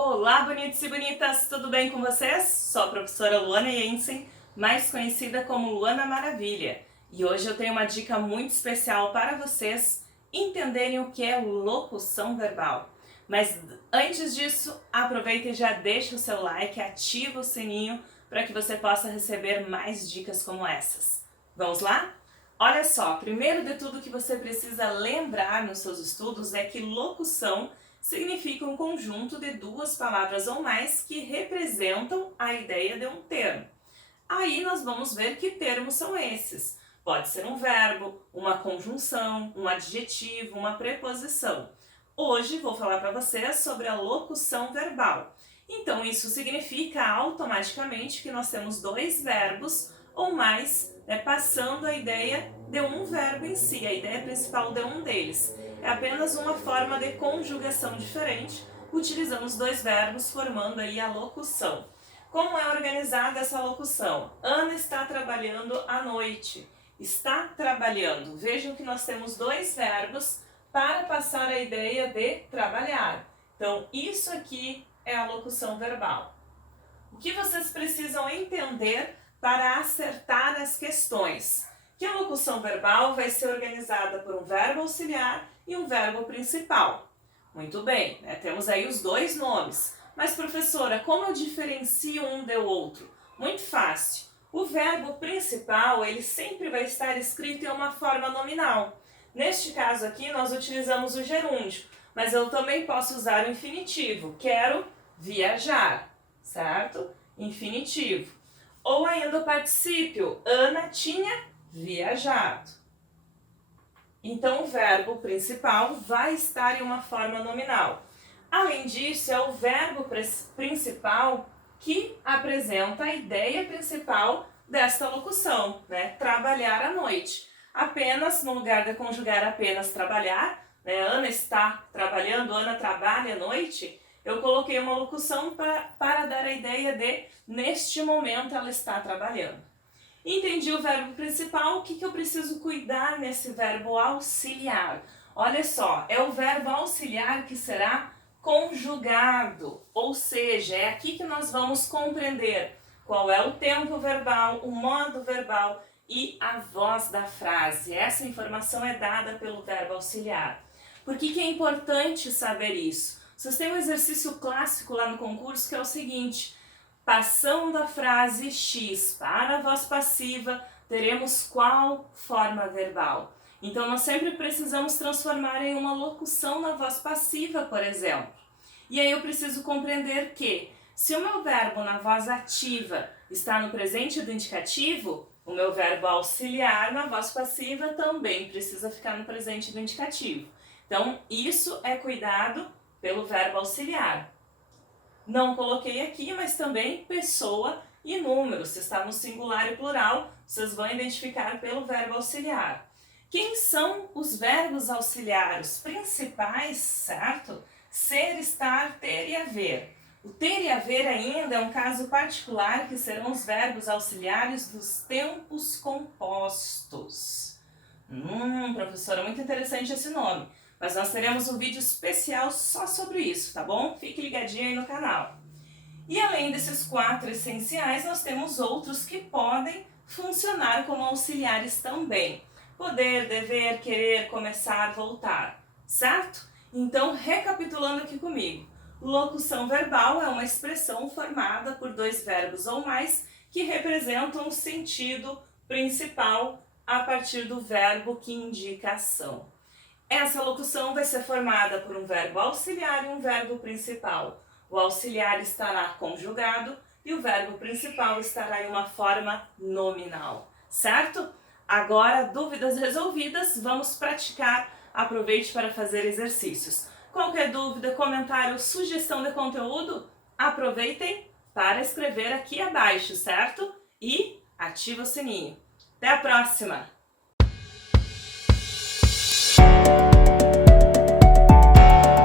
Olá, bonitos e bonitas, tudo bem com vocês? Sou a professora Luana Jensen, mais conhecida como Luana Maravilha. E hoje eu tenho uma dica muito especial para vocês entenderem o que é locução verbal. Mas antes disso, aproveita e já deixa o seu like, ativa o sininho para que você possa receber mais dicas como essas. Vamos lá? Olha só, primeiro de tudo que você precisa lembrar nos seus estudos é que locução significa um conjunto de duas palavras ou mais que representam a ideia de um termo. Aí nós vamos ver que termos são esses. Pode ser um verbo, uma conjunção, um adjetivo, uma preposição. Hoje vou falar para vocês sobre a locução verbal. Então isso significa automaticamente que nós temos dois verbos ou mais, passando a ideia de um verbo em si, a ideia principal de um deles. É apenas uma forma de conjugação diferente, utilizando os dois verbos, formando aí a locução. Como é organizada essa locução? Ana está trabalhando à noite. Está trabalhando. Vejam que nós temos dois verbos para passar a ideia de trabalhar. Então, isso aqui é a locução verbal. O que vocês precisam entender para acertar as questões? Que a locução verbal vai ser organizada por um verbo auxiliar e um verbo principal. Muito bem, temos aí os dois nomes. Mas professora, como eu diferencio um do outro? Muito fácil. O verbo principal, ele sempre vai estar escrito em uma forma nominal. Neste caso aqui, nós utilizamos o gerúndio, mas eu também posso usar o infinitivo. Quero viajar, certo? Infinitivo. Ou ainda o particípio, Ana tinha viajado. Então o verbo principal vai estar em uma forma nominal. Além disso, é o verbo principal que apresenta a ideia principal desta locução, trabalhar à noite. Apenas, no lugar de conjugar apenas trabalhar, Ana está trabalhando, Ana trabalha à noite, eu coloquei uma locução para dar a ideia de, neste momento, ela está trabalhando. Entendi o verbo principal, o que eu preciso cuidar nesse verbo auxiliar? Olha só, é o verbo auxiliar que será conjugado, ou seja, é aqui que nós vamos compreender qual é o tempo verbal, o modo verbal e a voz da frase. Essa informação é dada pelo verbo auxiliar. Por que é importante saber isso? Vocês têm um exercício clássico lá no concurso que é o seguinte: passando a frase X para a voz passiva, teremos qual forma verbal? Então, nós sempre precisamos transformar em uma locução na voz passiva, por exemplo. E aí eu preciso compreender que, se o meu verbo na voz ativa está no presente do indicativo, o meu verbo auxiliar na voz passiva também precisa ficar no presente do indicativo. Então, isso é cuidado pelo verbo auxiliar. Não coloquei aqui, mas também pessoa e número. Se está no singular e plural, vocês vão identificar pelo verbo auxiliar. Quem são os verbos auxiliares principais, certo? Ser, estar, ter e haver. O ter e haver ainda é um caso particular que serão os verbos auxiliares dos tempos compostos. Professora, muito interessante esse nome. Mas nós teremos um vídeo especial só sobre isso, tá bom? Fique ligadinho aí no canal. E além desses 4 essenciais, nós temos outros que podem funcionar como auxiliares também. Poder, dever, querer, começar, voltar, certo? Então, recapitulando aqui comigo. Locução verbal é uma expressão formada por dois verbos ou mais que representam um sentido principal a partir do verbo que indica a ação. Essa locução vai ser formada por um verbo auxiliar e um verbo principal. O auxiliar estará conjugado e o verbo principal estará em uma forma nominal, certo? Agora, dúvidas resolvidas, vamos praticar. Aproveite para fazer exercícios. Qualquer dúvida, comentário, sugestão de conteúdo, aproveitem para escrever aqui abaixo, certo? E ativa o sininho. Até a próxima!